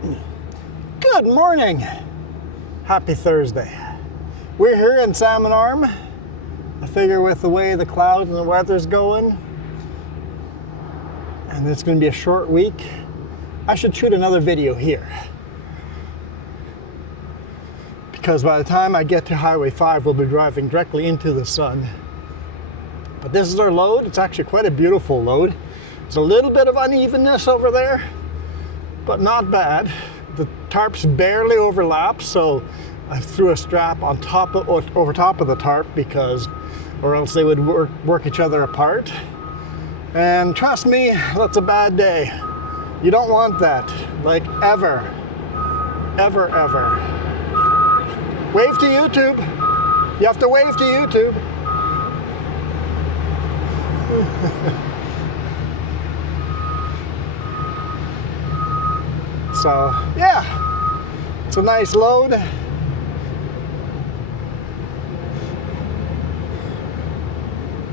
Good morning. Happy Thursday. We're here in Salmon Arm. I figure with the way the clouds and the weather's going, and it's going to be a short week, I should shoot another video here. Because by the time I get to Highway 5, we'll be driving directly into the sun. But this is our load. It's actually quite a beautiful load. It's a little bit of unevenness over there, but not bad. The tarps barely overlap, so I threw a strap on top of, over top of the tarp or else they would work each other apart. And trust me, that's a bad day. You don't want that, like ever, ever, ever. Wave to YouTube. You have to wave to YouTube. So, yeah, it's a nice load.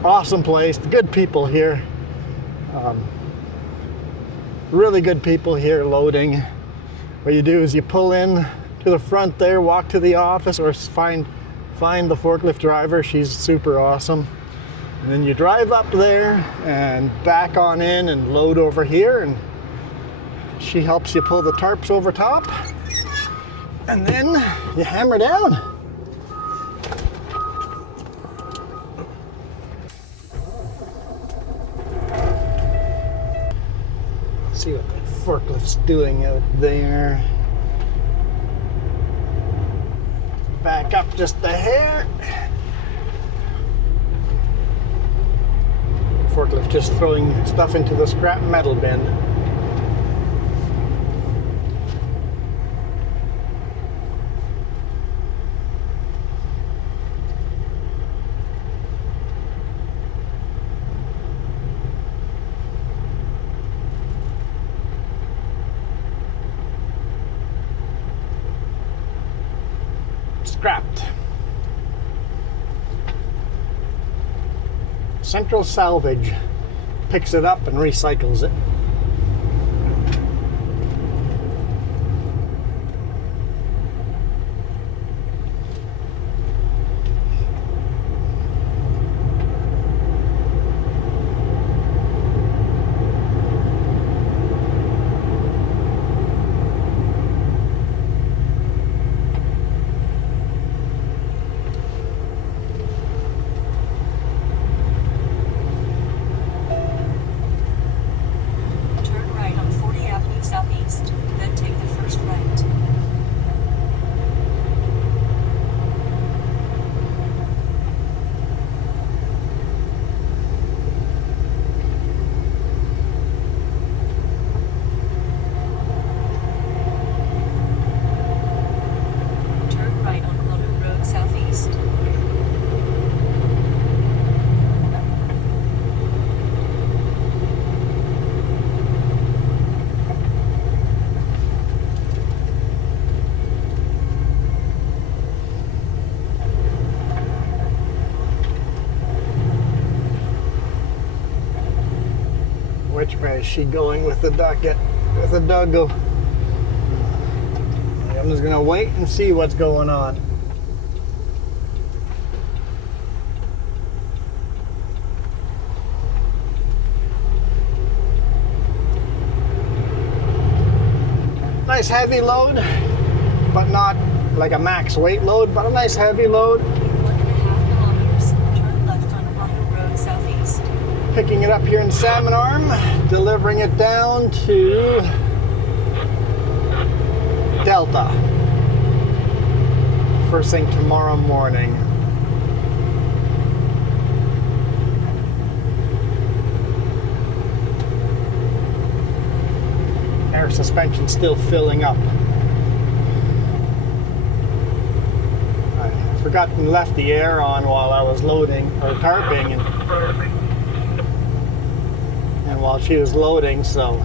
Awesome place, good people here. Really good people here loading. What you do is you pull in to the front there, walk to the office, or find the forklift driver. She's super awesome. And then you drive up there and back on in and load over here, and she helps you pull the tarps over top, and then you hammer down. Let's see what the forklift's doing out there. Back up just a hair. Forklift just throwing stuff into the scrap metal bin. Scrapped. Central Salvage picks it up and recycles it. Which way is she going with the ducket? With the duggo? I'm just gonna wait and see what's going on. Nice heavy load, but not like a max weight load, but a nice heavy load. 1.5 kilometers. Turn left on Water Road Southeast. Picking it up here in Salmon Arm, delivering it down to Delta. First thing tomorrow morning. Air suspension still filling up. I forgot and left the air on while I was loading or tarping, and while she was loading, so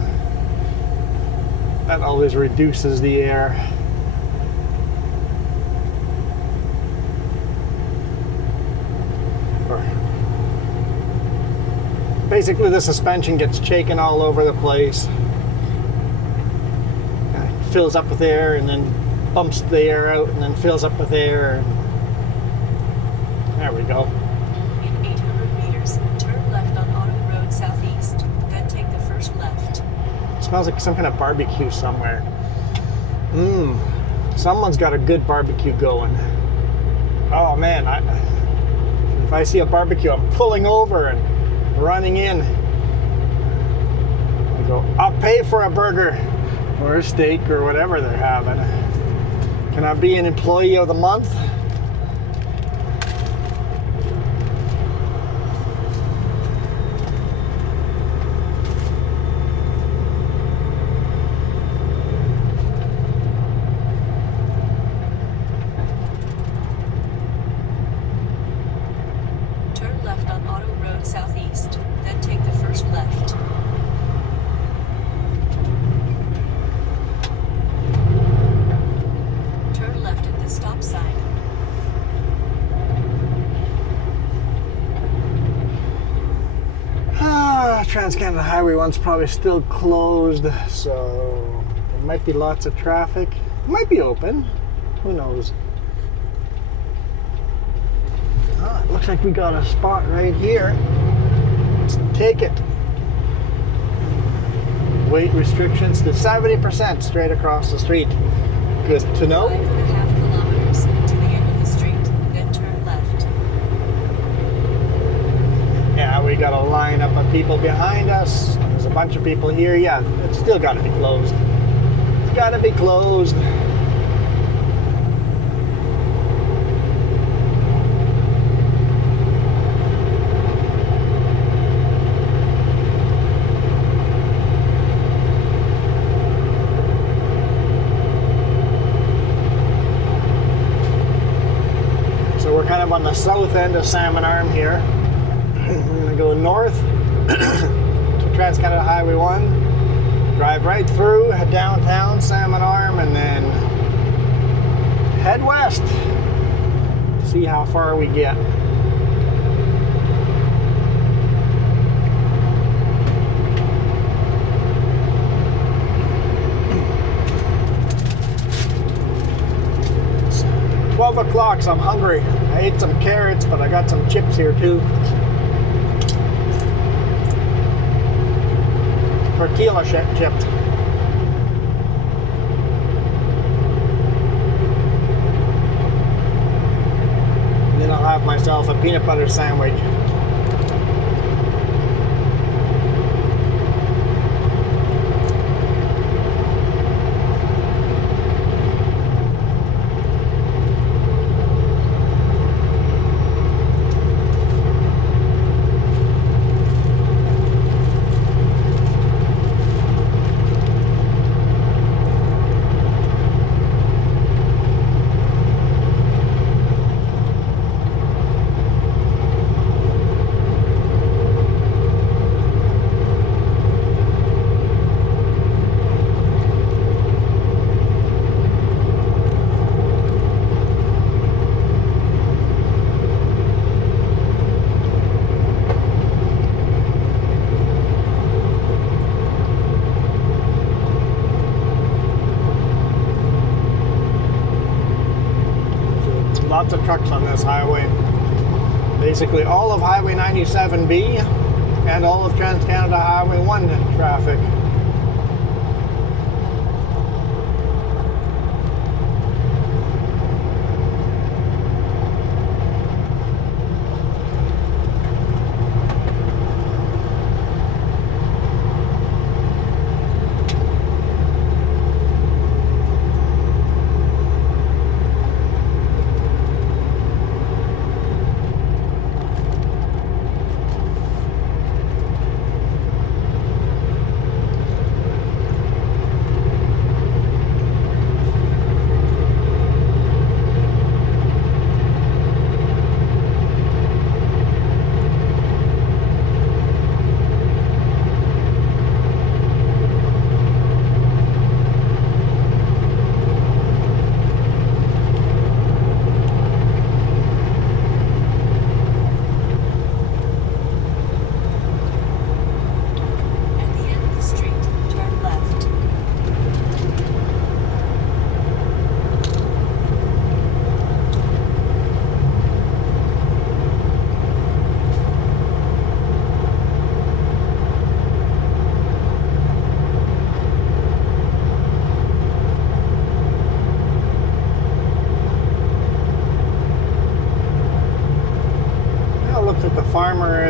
that always reduces the air. Basically, the suspension gets shaken all over the place. fills up with air and then bumps the air out and then fills up with air. And there we go. In 800 meters, turn left on Auto Road Southeast, then take the first left. It smells like some kind of barbecue somewhere. Someone's got a good barbecue going. Oh man, if I see a barbecue, I'm pulling over and running in. I go, I'll pay for a burger or a steak or whatever they're having. Can I be an employee of the month? Turn left on Auto Road Southeast, then take the first left. Turn left at the stop sign. Trans-Canada Highway 1's probably still closed, so there might be lots of traffic. It might be open. Who knows? It looks like we got a spot right here. Let's take it. Weight restrictions to 70% straight across the street. Good to know. 5.5 kilometers to the end of the street, then turn left. Yeah, we got a lineup of people behind us. There's a bunch of people here. Yeah, it's still got to be closed. It's got to be closed. So we're kind of on the south end of Salmon Arm here. We're going to go north to Trans-Canada Highway 1, drive right through, head downtown Salmon Arm, and then head west. See how far we get. It's 12 o'clock, so I'm hungry. I ate some carrots, but I got some chips here too. Tortilla chipped. And then I'll have myself a peanut butter sandwich. Lots of trucks on this highway. Basically all of Highway 97B and all of Trans-Canada Highway 1 traffic.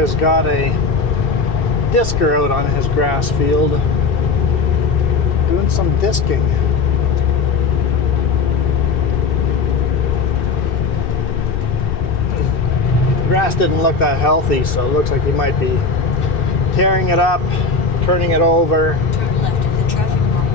has got a disker out on his grass field, doing some disking. The grass didn't look that healthy, so it looks like he might be tearing it up, turning it over. Turn left at the traffic light.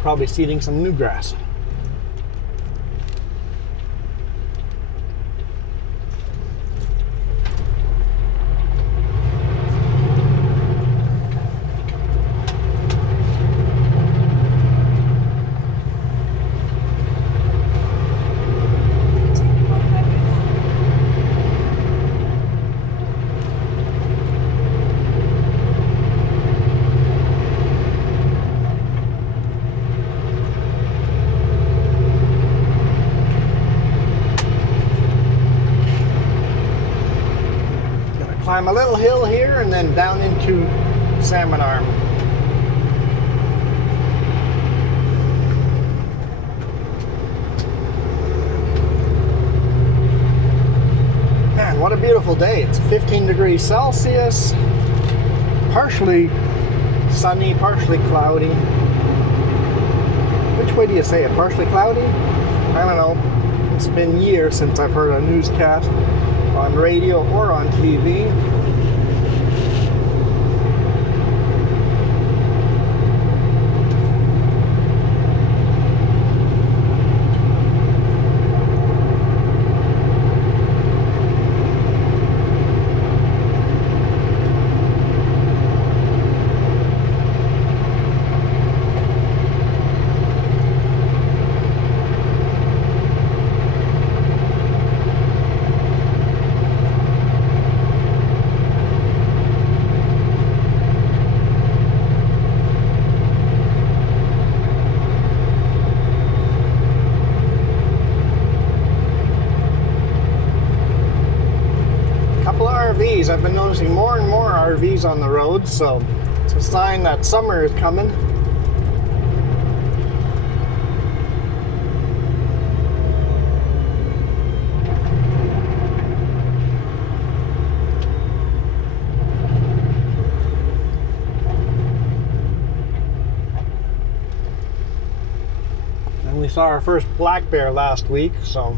Probably seeding some new grass. Continue on Highway 1. Climb a little hill here and then down into Salmon Arm. Man, what a beautiful day. It's 15 degrees Celsius, partially sunny, partially cloudy. Which way do you say it? Partially cloudy? I don't know. It's been years since I've heard a newscast on radio or on TV. RVs. I've been noticing more and more RVs on the road, so it's a sign that summer is coming. And we saw our first black bear last week, so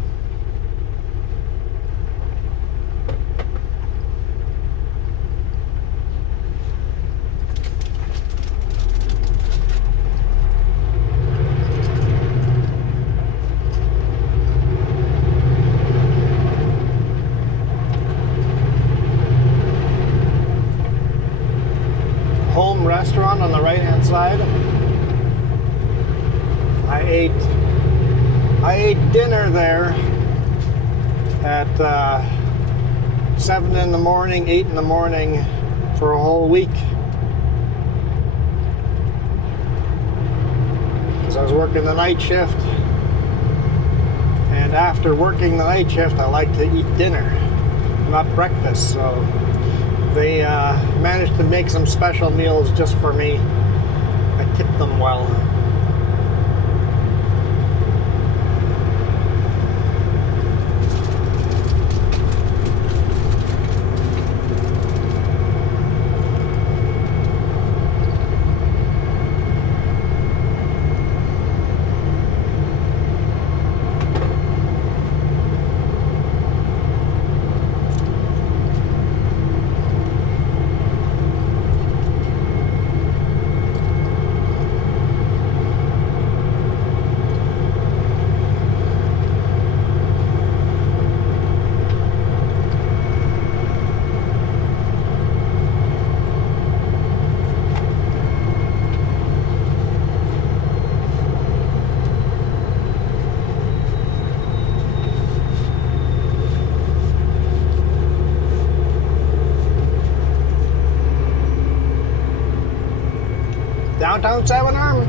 home restaurant on the right hand side. I ate dinner there at 7 in the morning, 8 in the morning for a whole week. Because I was working the night shift. And after working the night shift, I like to eat dinner, not breakfast. So they managed to make some special meals just for me. I tipped them well. Downtown Salmon Arm.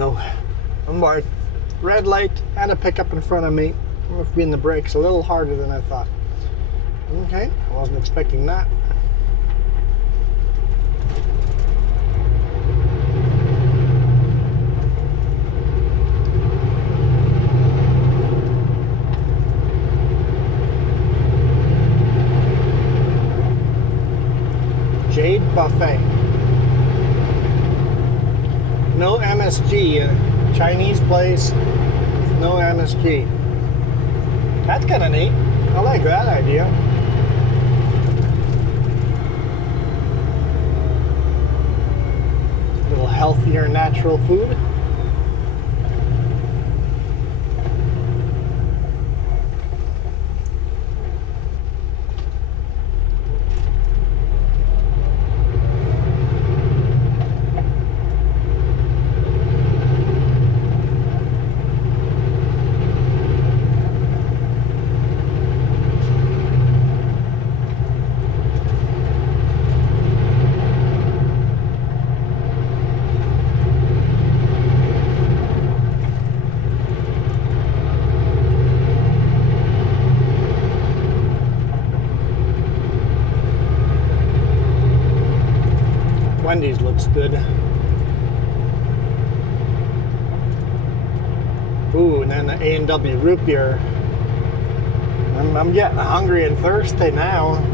go. One more red light and a pickup in front of me. I'm going to be in the brakes a little harder than I thought. Okay, I wasn't expecting that. Jade Buffet. No MSG. A Chinese place with no MSG. That's kind of neat. I like that idea. A little healthier, natural food. Wendy's looks good. Ooh, and then the A&W root beer. I'm getting hungry and thirsty now.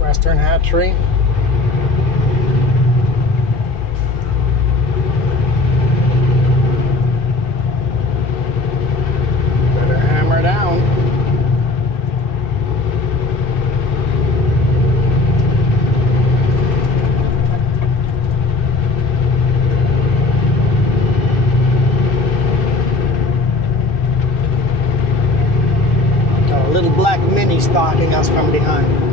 Western Hatchery. Better hammer down. Got a little black mini stalking us from behind.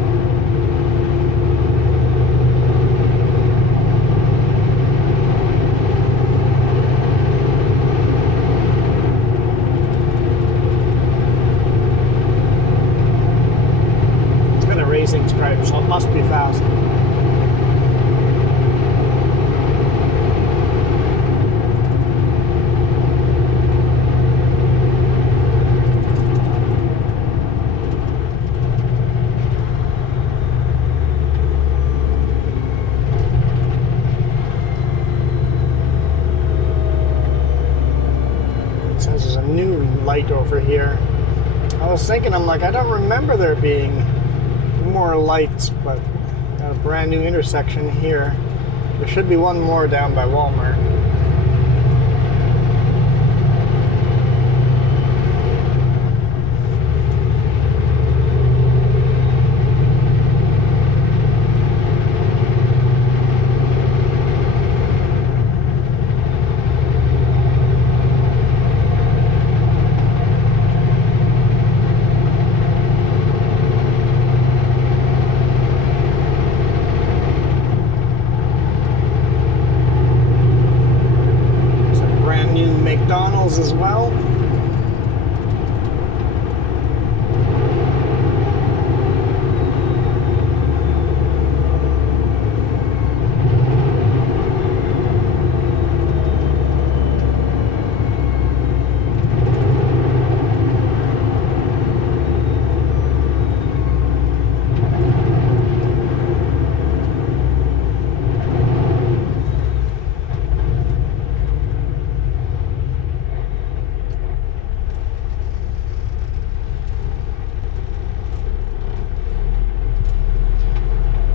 Stripe, so it must be fast. It says there's a new light over here. I was thinking, I'm like, I don't remember there being more lights, but got a brand new intersection here. There should be one more down by Walmart. McDonald's as well.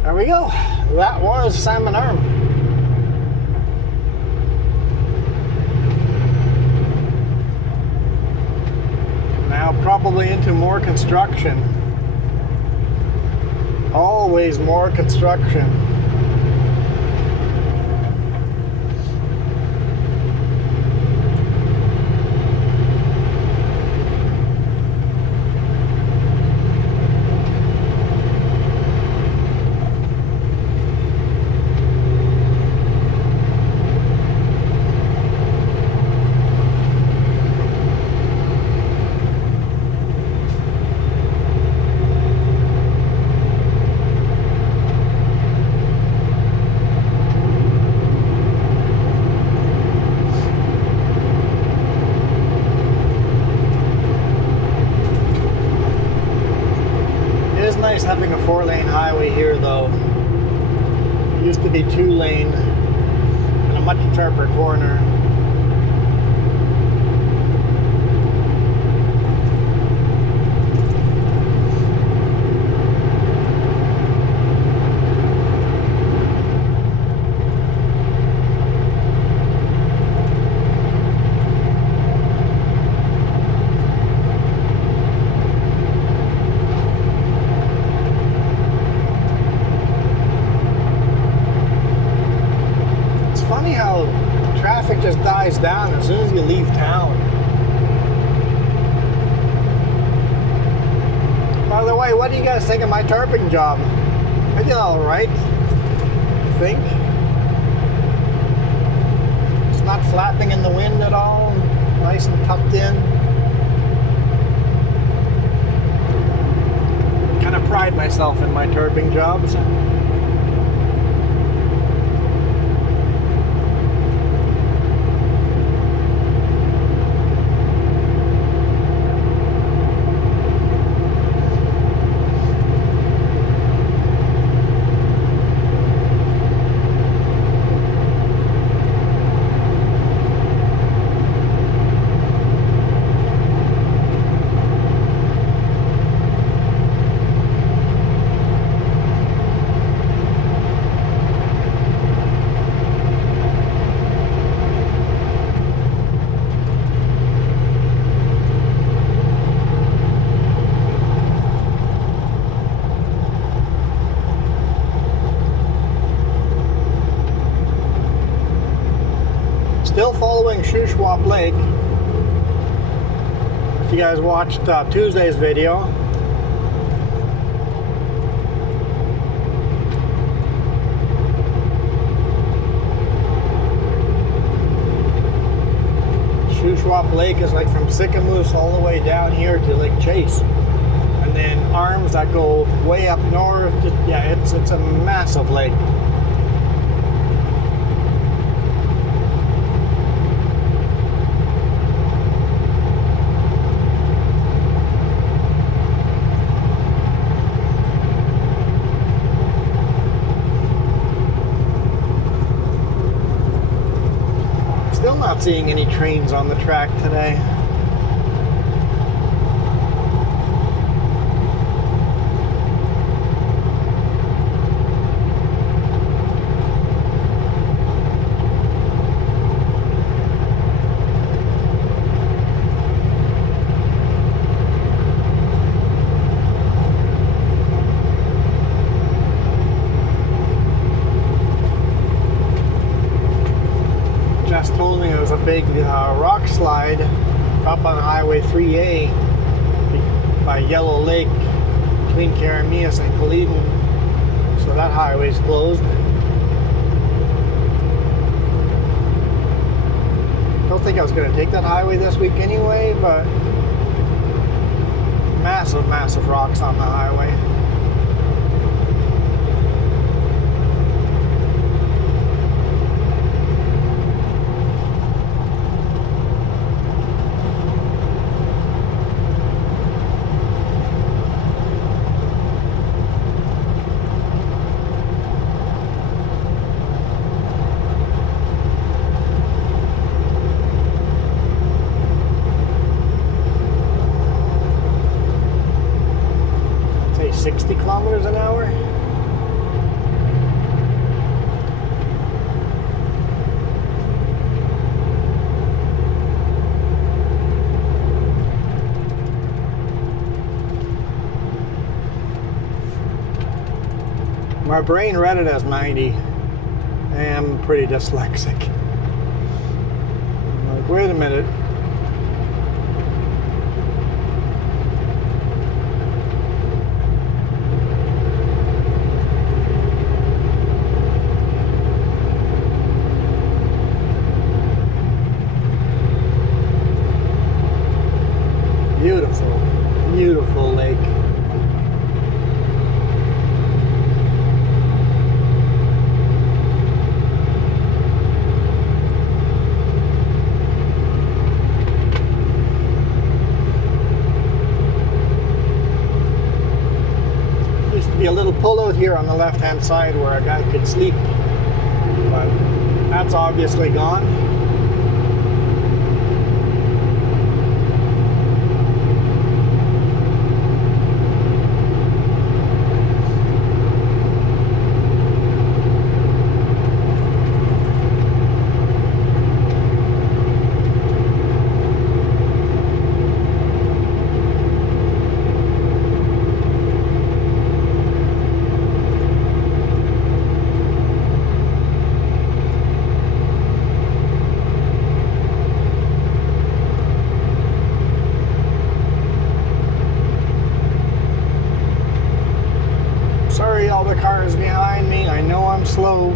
There we go. That was Salmon Arm. probably into more construction. Always more construction. Nice having a 4-lane highway here though. It used to be 2-lane and a much sharper corner. Funny how traffic just dies down as soon as you leave town. By the way, what do you guys think of my tarping job? I did all right, I think. It's not flapping in the wind at all. Nice and tucked in. Kind of pride myself in my tarping jobs. Still following Shuswap Lake. If you guys watched Tuesday's video, Shuswap Lake is like from Sycamoose all the way down here to Lake Chase, and then arms that go way up north. Yeah, it's a massive lake. Still not seeing any trains on the track today. Told me it was a big rock slide up on Highway 3A by Yellow Lake between Karamias and Kaleden, so that highway's closed. Don't think I was going to take that highway this week anyway, but massive rocks on the highway. My brain read it as 90. I am pretty dyslexic. I'm like, wait a minute. Beautiful, beautiful lake. Used to be a little pullout here on the left-hand side where a guy could sleep, but that's obviously gone. Sorry, all the cars behind me. I know I'm slow.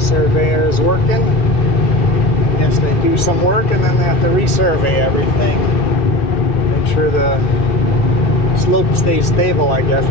Surveyor's working. I guess they do some work and then they have to resurvey everything. Make sure the slope stays stable, I guess.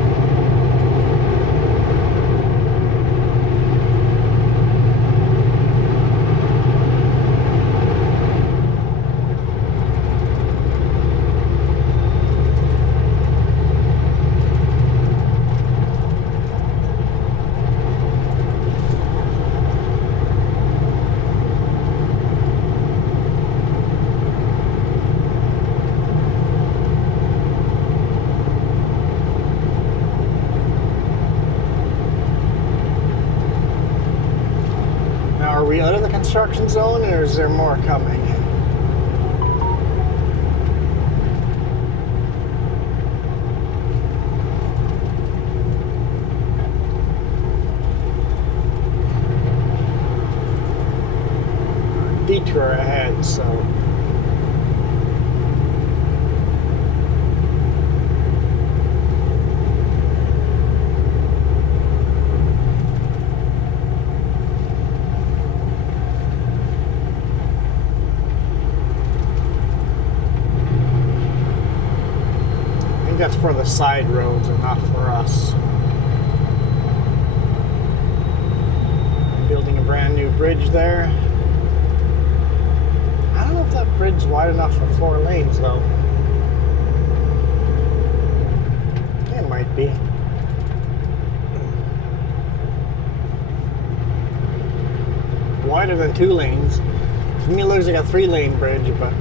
Are we out of the construction zone, or is there more coming? Detour ahead, so. That's for the side roads and not for us. Building a brand new bridge there. I don't know if that bridge is wide enough for 4 lanes though. It might be. Wider than 2 lanes. To me it looks like a 3-lane bridge, but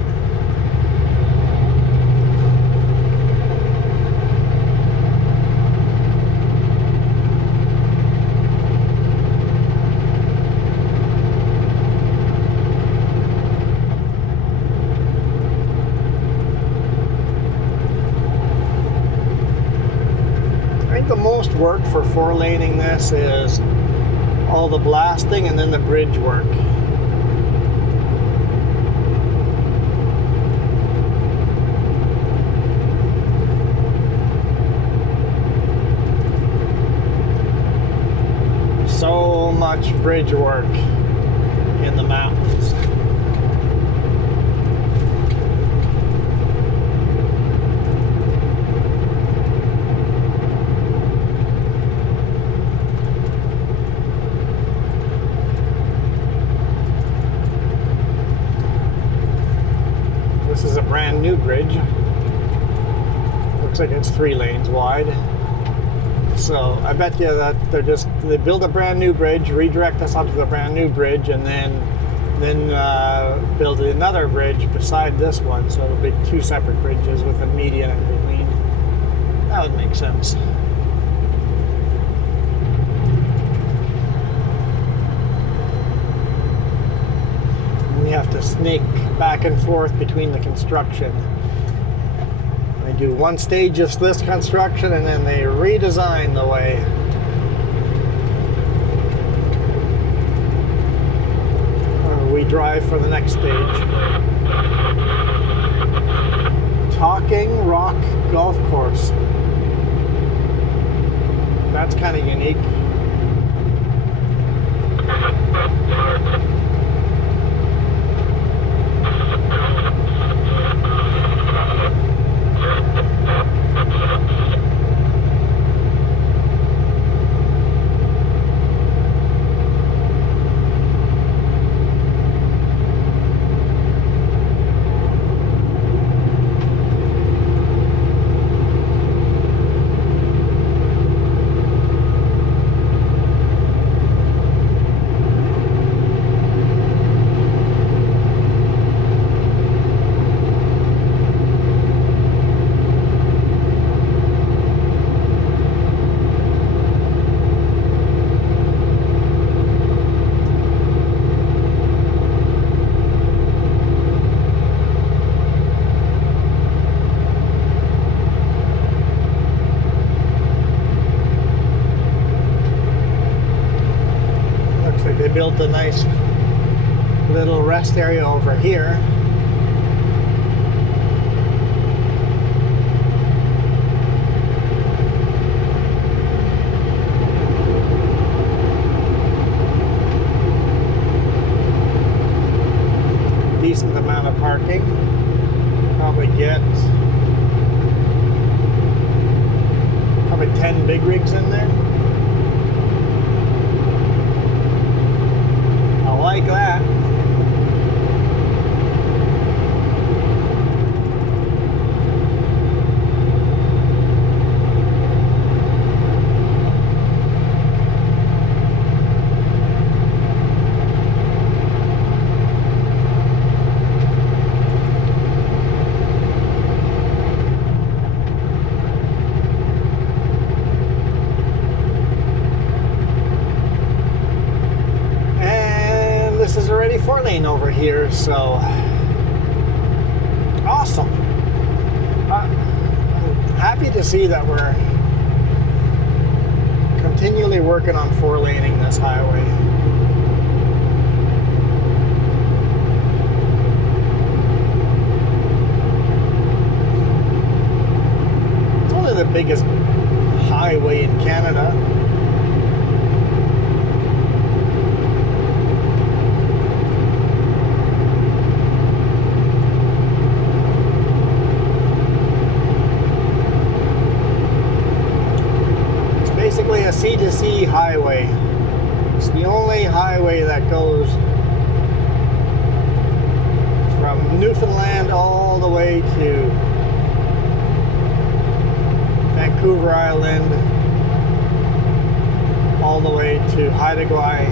the most work for 4-laning this is all the blasting and then the bridge work. So much bridge work in the mountains. This is a brand new bridge. Looks like it's 3 lanes wide. So I bet you that they build a brand new bridge, redirect us onto the brand new bridge, and then build another bridge beside this one. So it'll be 2 separate bridges with a median in between. That would make sense. We have to snake back and forth between the construction. They do one stage of this construction and then they redesign the way. Or we drive for the next stage. Talking Rock Golf Course. That's kind of unique. Built a nice little rest area over here. Decent amount of parking. Probably 10 big rigs in there. Like that. This is already 4-lane over here, so awesome. I'm happy to see that we're continually working on 4-laning this highway. It's only the biggest highway in Canada. Basically a C-to-C highway. It's the only highway that goes from Newfoundland all the way to Vancouver Island, all the way to Haida Gwaii.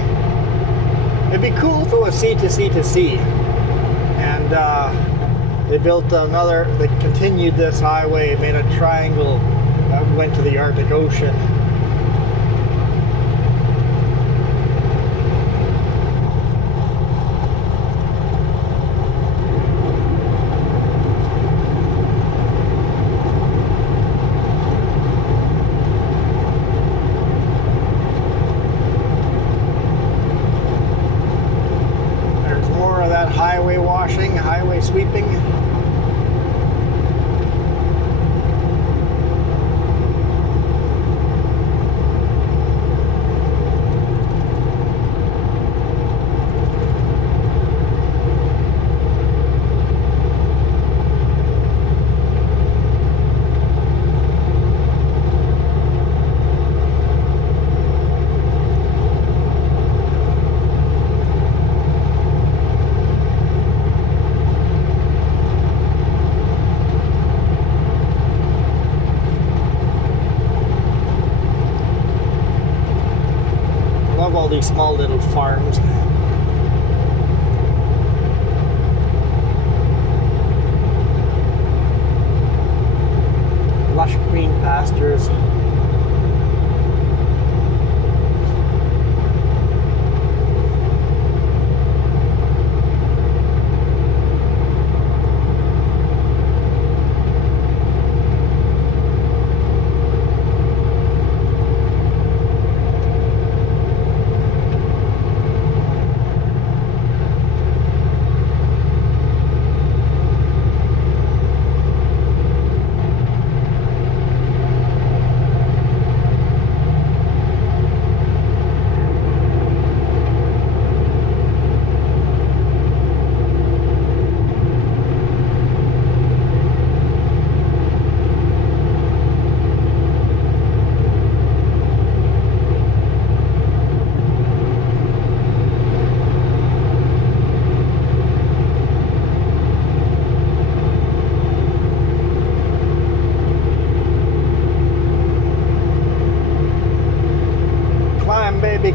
It'd be cool if it was C-to-C-to-C. And they continued this highway, made a triangle that went to the Arctic Ocean. Highway washing, highway sweeping. All these small little farms. Lush green pastures.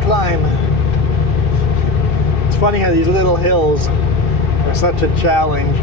climb. It's funny how these little hills are such a challenge.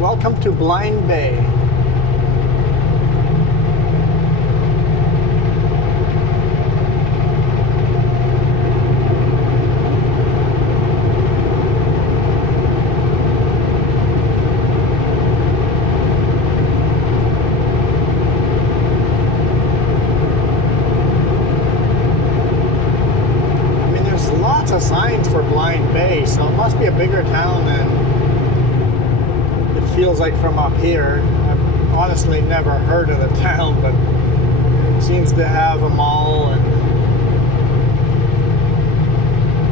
Welcome to Blind Bay. I mean, there's lots of signs for Blind Bay, so it must be a bigger town than feels like from up here. I've honestly never heard of the town, but it seems to have a mall and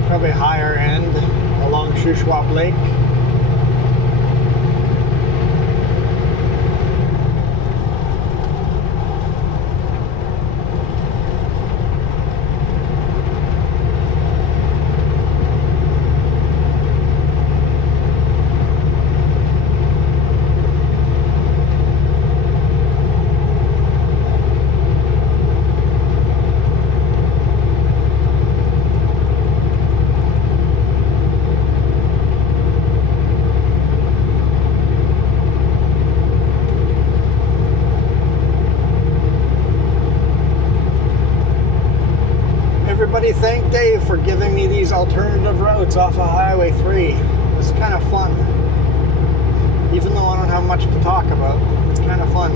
probably higher end along Shuswap Lake. Everybody thank Dave for giving me these alternative routes off of Highway 3. This is kind of fun. Even though I don't have much to talk about, it's kind of fun.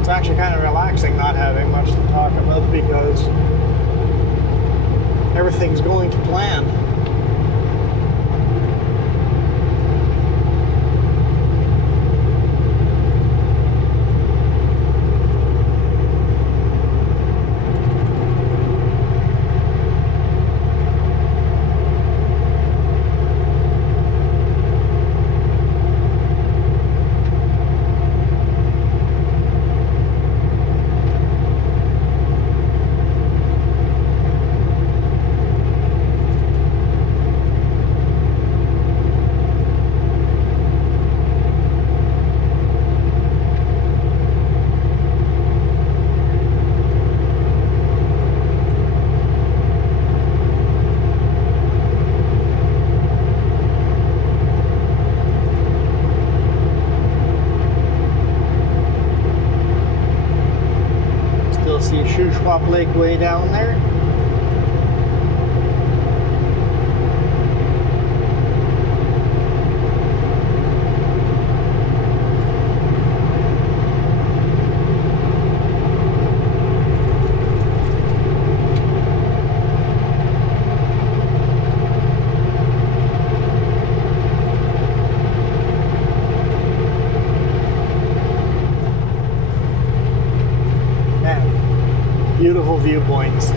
It's actually kind of relaxing not having much to talk about because everything's going to plan. Shuswap Lake way down there. Beautiful viewpoints.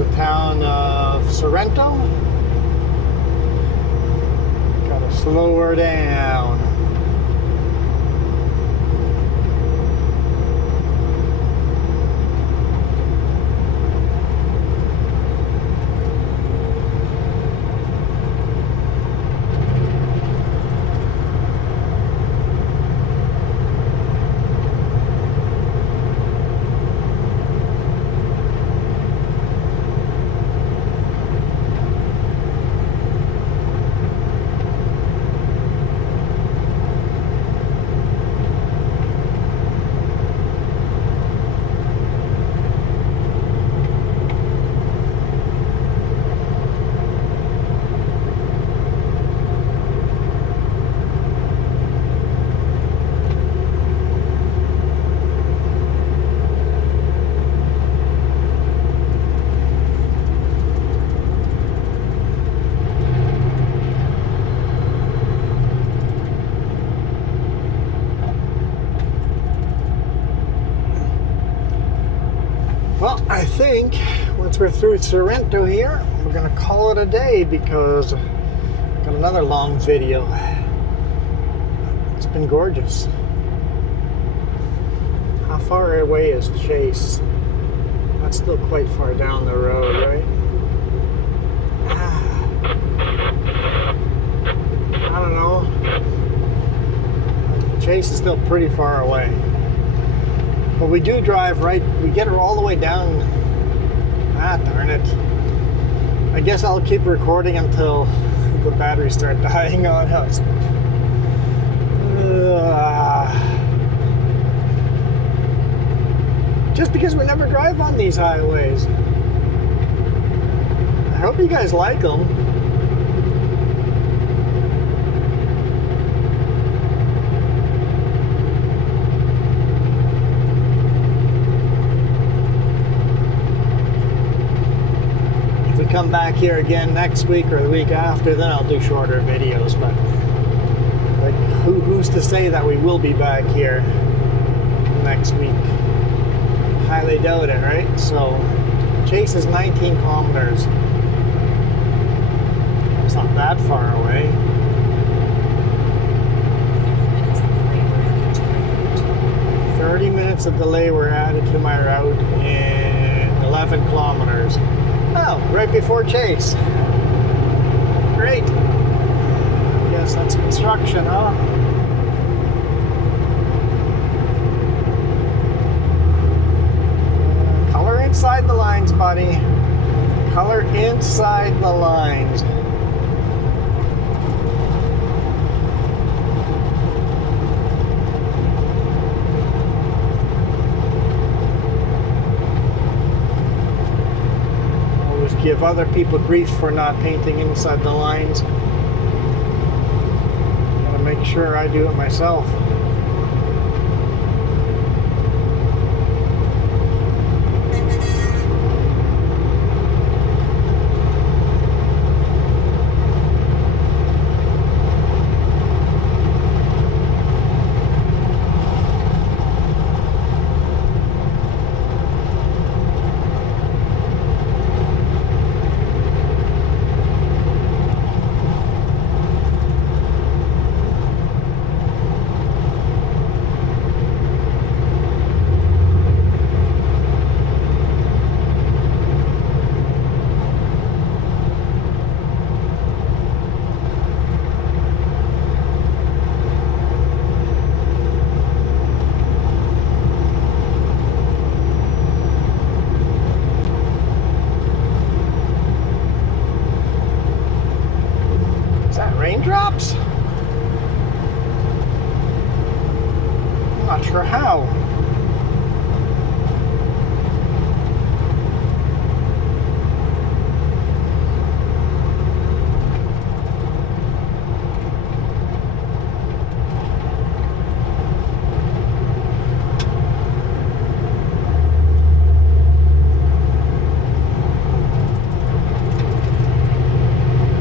the town of Sorrento. Gotta slow her down. Well, I think once we're through Sorrento here, we're gonna call it a day because I've got another long video. It's been gorgeous. How far away is Chase? That's still quite far down the road, right? I don't know. Chase is still pretty far away. But we do drive right, we get her all the way down. Ah, darn it. I guess I'll keep recording until the batteries start dying on us. Just because we never drive on these highways. I hope you guys like them. Come back here again next week or the week after, then I'll do shorter videos. But like, who's to say that we will be back here next week? Highly doubt it, right? So Chase is 19 kilometers. It's not that far away. 30 minutes of delay were added to my route in 11 kilometers. Oh, right before Chase. Great. I guess that's construction, huh? Color inside the lines, buddy. Color inside the lines. Give other people grief for not painting inside the lines. Gotta make sure I do it myself. Raindrops? I'm not sure how.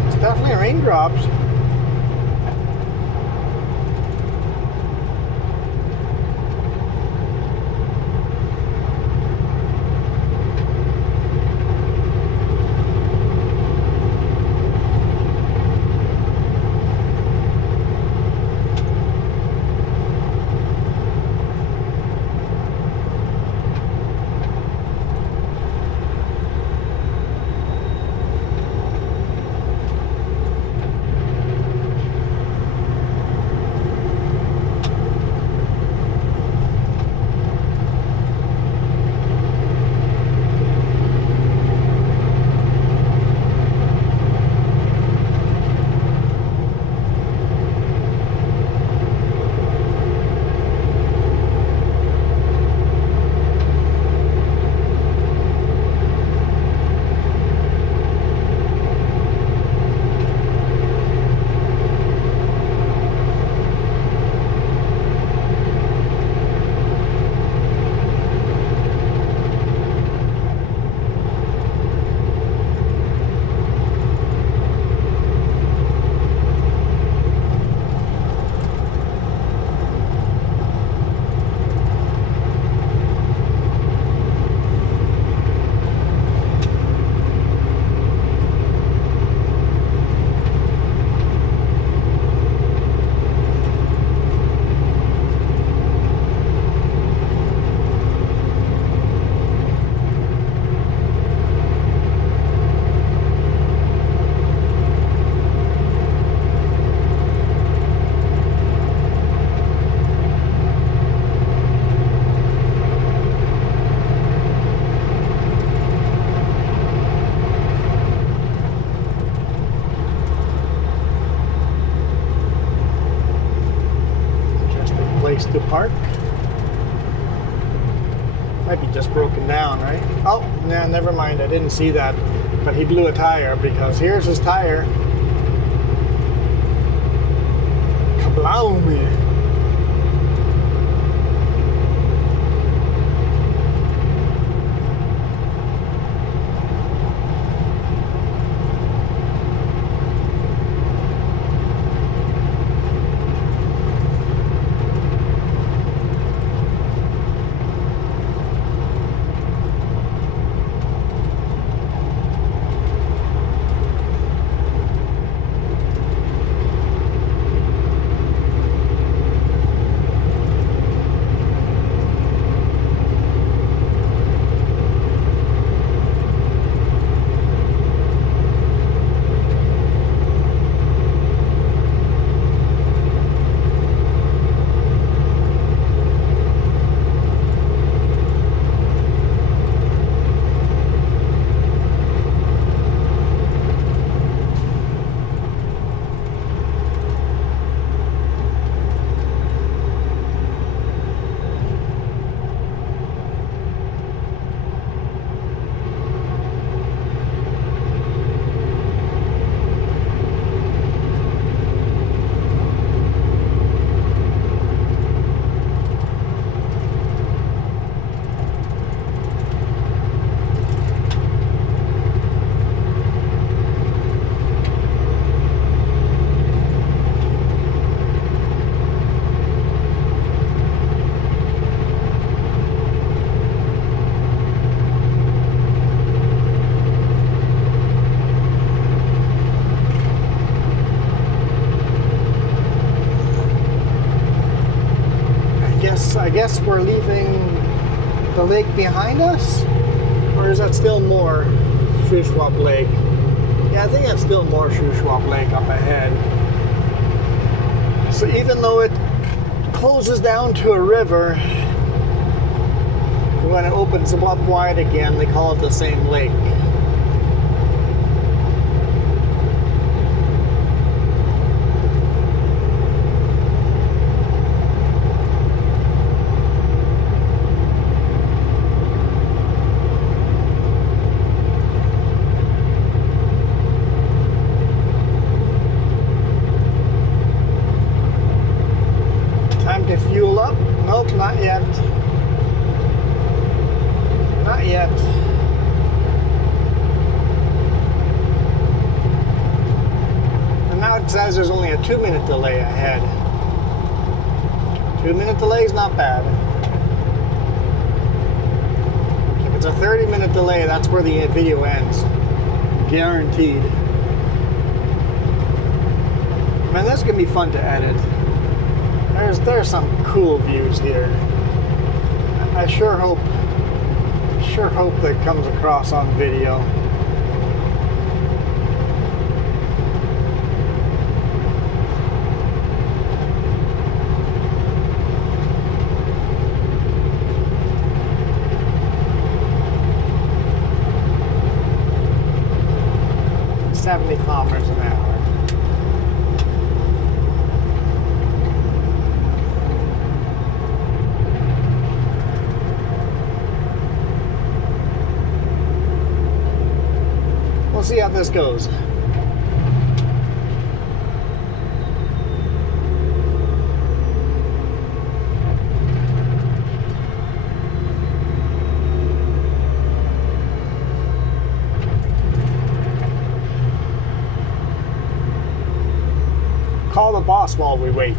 It's definitely raindrops. place to park. Might be just broken down, right? Oh, nah, never mind. I didn't see that. But he blew a tire because here's his tire. Kabloom! I guess we're leaving the lake behind us? Or is that still more Shuswap Lake? Yeah, I think that's still more Shuswap Lake up ahead. So even though it closes down to a river, when it opens up wide again, they call it the same lake. To fuel up? Nope, not yet. Not yet. And now it says there's only a 2-minute delay ahead. 2-minute delay is not bad. If it's a 30-minute delay, that's where the video ends. Guaranteed. Man, that's gonna be fun to edit. There's some cool views here. I sure hope that comes across on video. $70 kilometers an hour. We'll see how this goes. Call the boss while we wait.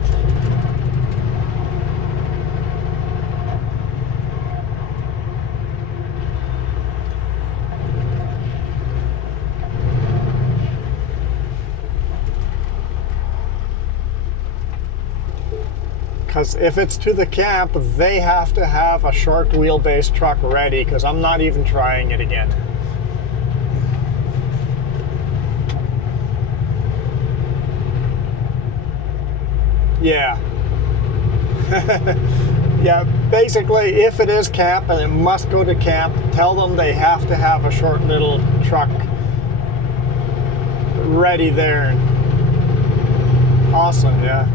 Because if it's to the camp, they have to have a short wheelbase truck ready, because I'm not even trying it again. Yeah. Yeah, basically, if it is camp and it must go to camp, tell them they have to have a short little truck ready there. Awesome, yeah.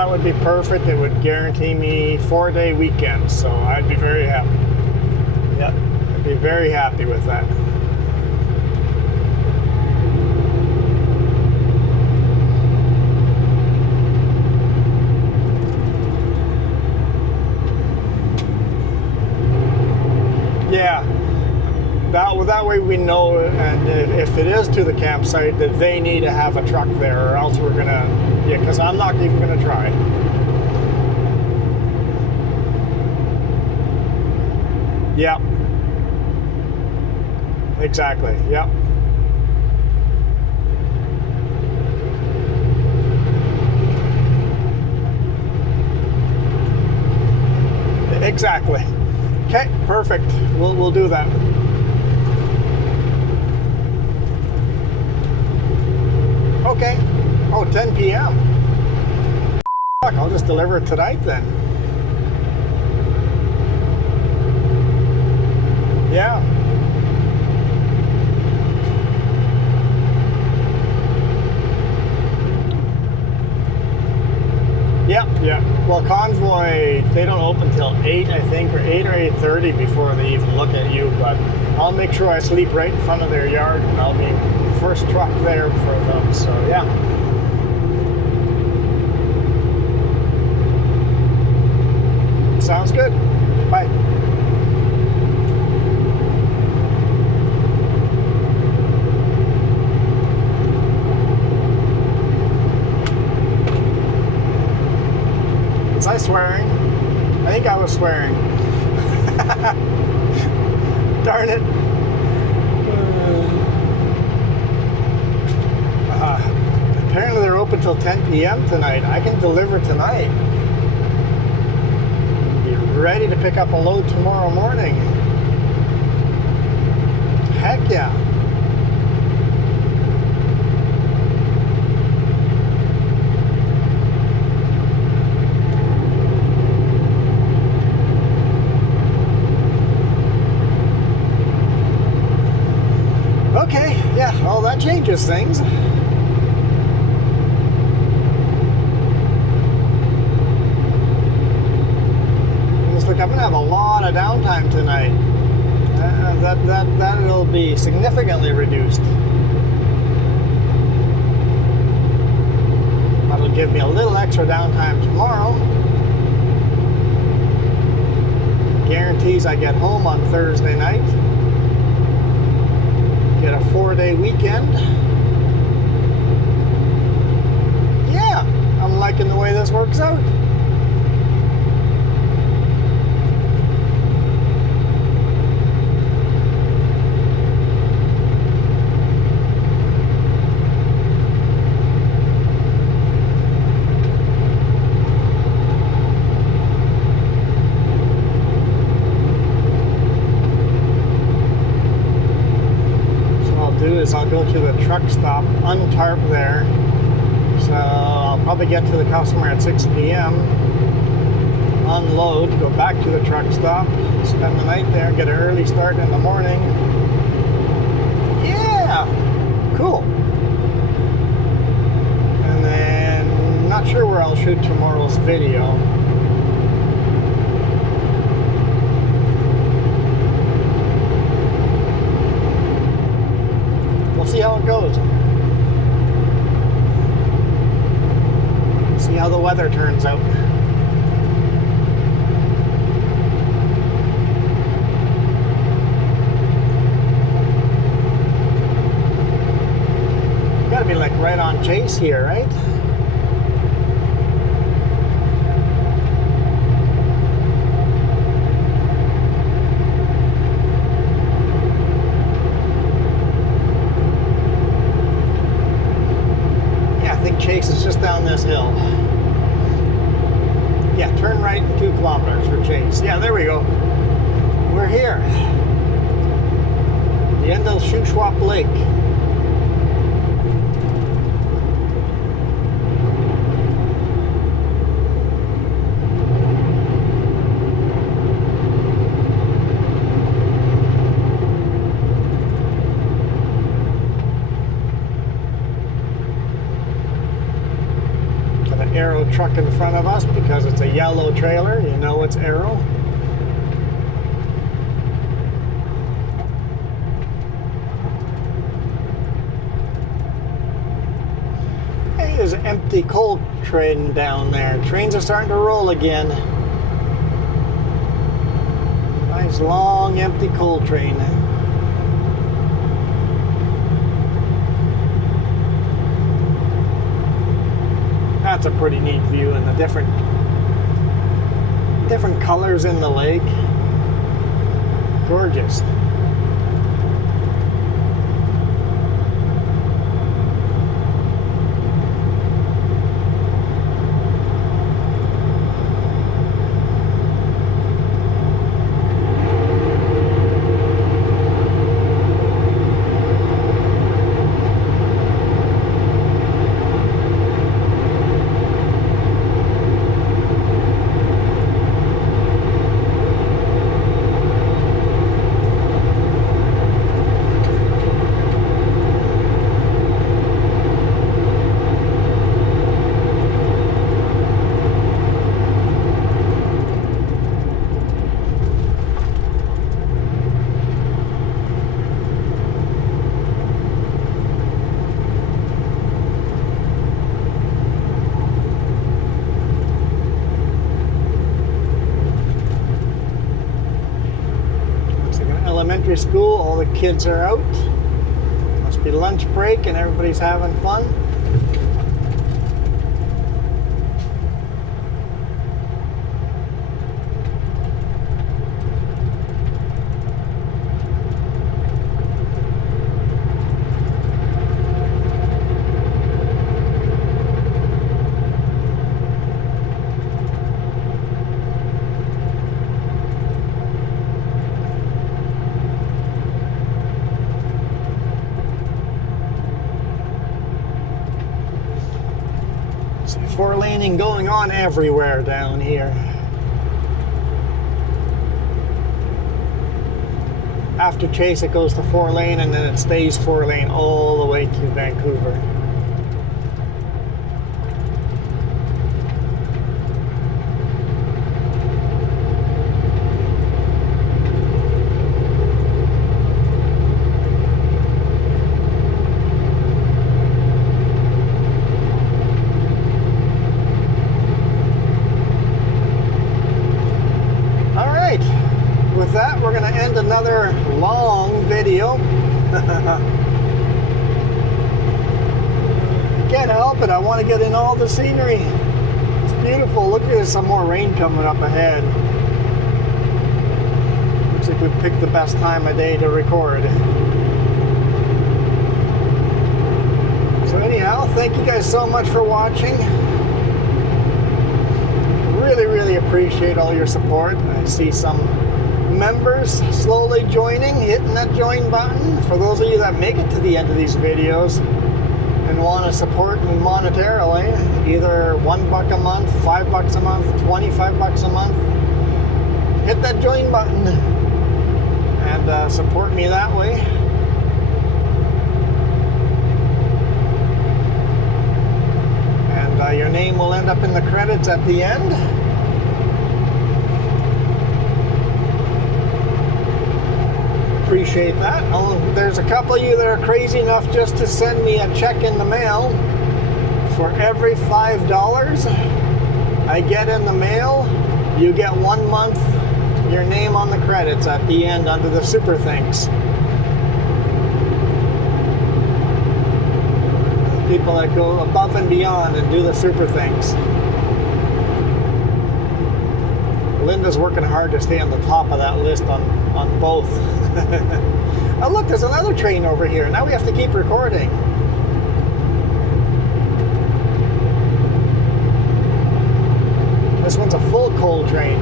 that would be perfect. It would guarantee me 4-day weekends, so I'd be very happy. Yep, I'd be very happy with that. Yeah, that way we know, and if it is to the campsite, that they need to have a truck there, or else we're gonna, yeah, because I'm not even gonna try. Yep. Exactly, yep. Exactly. Okay, perfect. We'll do that. Okay. Oh, 10 p.m. Fuck, I'll just deliver it tonight then. Yeah. Yeah. Well, Convoy, they don't open till 8, I think, or 8 or 8:30 before they even look at you, but I'll make sure I sleep right in front of their yard, and I'll be the first truck there for them, so yeah. Sounds good. Bye. Was I swearing? I think I was swearing. Darn it. Apparently they're open till 10 p.m. tonight. I can deliver tonight. Be ready to pick up a load tomorrow morning. Heck yeah. Okay, yeah, well, that changes things. Looks like I'm gonna have a lot of downtime tonight. That'll be significantly reduced. That'll give me a little extra downtime tomorrow. Guarantees I get home on Thursday night. Get a 4-day weekend. Yeah, I'm liking the way this works out. I'll go to the truck stop, untarp there. So I'll probably get to the customer at 6 p.m. Unload, go back to the truck stop, spend the night there, get an early start in the morning. Yeah, cool. And then, not sure where I'll shoot tomorrow's video. See how it goes. See how the weather turns out. Gotta be like right on Chase here, right? Chase is just down this hill. Yeah, turn right 2 kilometers for Chase. Yeah, there we go. We're here. The end of Shuswap Lake. Aero truck in front of us because it's a yellow trailer. You know it's Aero. Hey, there's an empty coal train down there. Trains are starting to roll again. Nice long empty coal train. That's a pretty neat view, and the different colors in the lake. Gorgeous. Elementary school, all the kids are out. Must be lunch break and everybody's having fun. Four laning going on everywhere down here. After Chase it goes to 4 lane and then it stays 4 lane all the way to Vancouver. With that, we're going to end another long video. Can't help it, I want to get in all the scenery. It's beautiful. Look, there's some more rain coming up ahead. Looks like we picked the best time of day to record. So anyhow, thank you guys so much for watching. Really appreciate all your support. I see some members slowly joining, hitting that join button. For those of you that make it to the end of these videos and want to support me monetarily, either $1 a month, $5 a month, $25 a month, hit that join button and support me that way. And your name will end up in the credits at the end. Appreciate that. Oh, there's a couple of you that are crazy enough just to send me a check in the mail. For every $5 I get in the mail, you get 1 month your name on the credits at the end under the super thanks. People that go above and beyond and do the super thanks. Linda's working hard to stay on the top of that list on both. Oh look, there's another train over here. Now we have to keep recording. This one's a full coal train.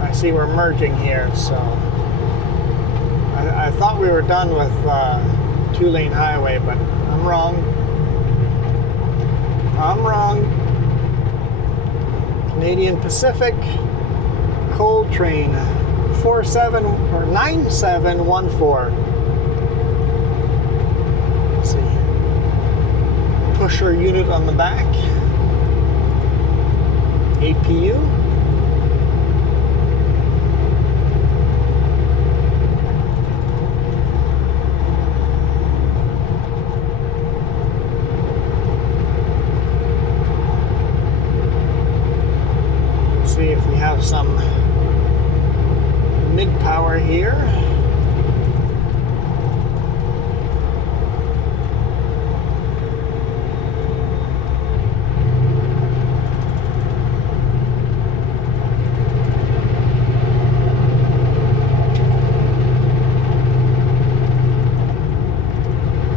I see we're merging here, so I thought we were done with 2-lane highway, but I'm wrong. I'm wrong. Canadian Pacific coal train 9714. see. Pusher unit on the back. APU. See if we have some mid-power here.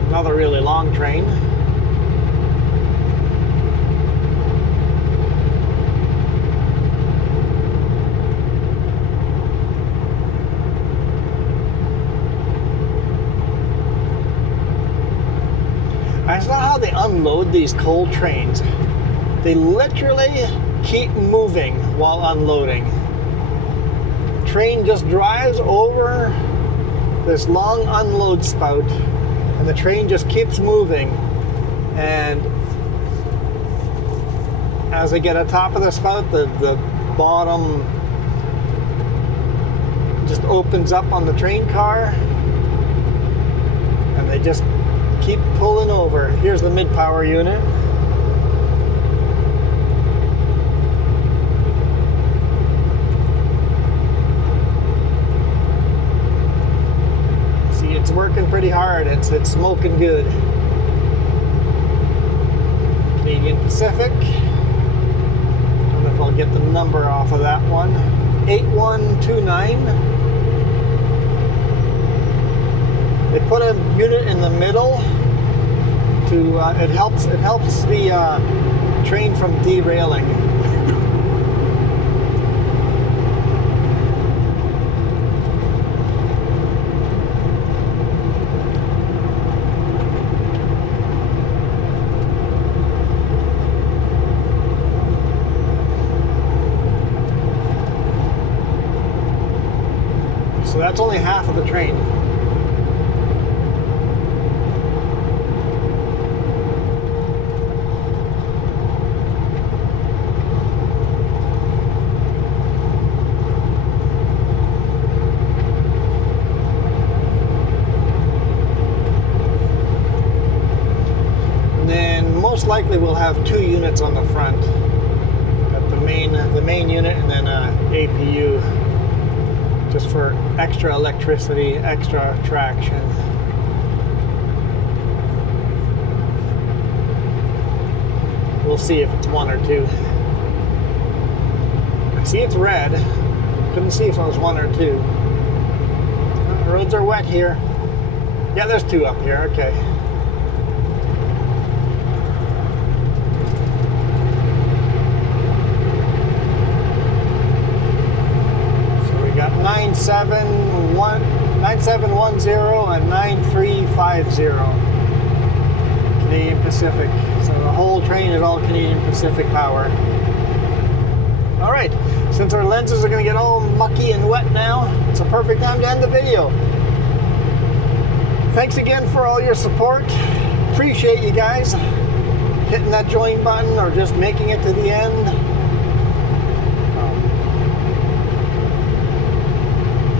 Another really long train. That's not how they unload these coal trains. They literally keep moving while unloading. The train just drives over this long unload spout, and the train just keeps moving. And as they get on top of the spout, the bottom just opens up on the train car, and they just keep pulling over. Here's the mid-power unit. See, it's working pretty hard. It's smoking good. Canadian Pacific. I don't know if I'll get the number off of that one. 8129. They put a unit in the middle to it helps the train from derailing. So that's only half of the train. Most likely we'll have two units on the front. Got the main unit and then APU, just for extra electricity, extra traction. We'll see if it's one or two. I see it's red. Couldn't see if it was one or two. The roads are wet here. Yeah, there's two up here. Okay. We got 9710 and 9350 Canadian Pacific. So the whole train is all Canadian Pacific power. All right, since our lenses are going to get all mucky and wet now, it's a perfect time to end the video. Thanks again for all your support. Appreciate you guys hitting that join button or just making it to the end.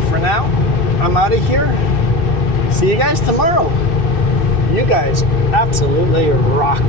For now, I'm out of here. See you guys tomorrow. You guys absolutely rock.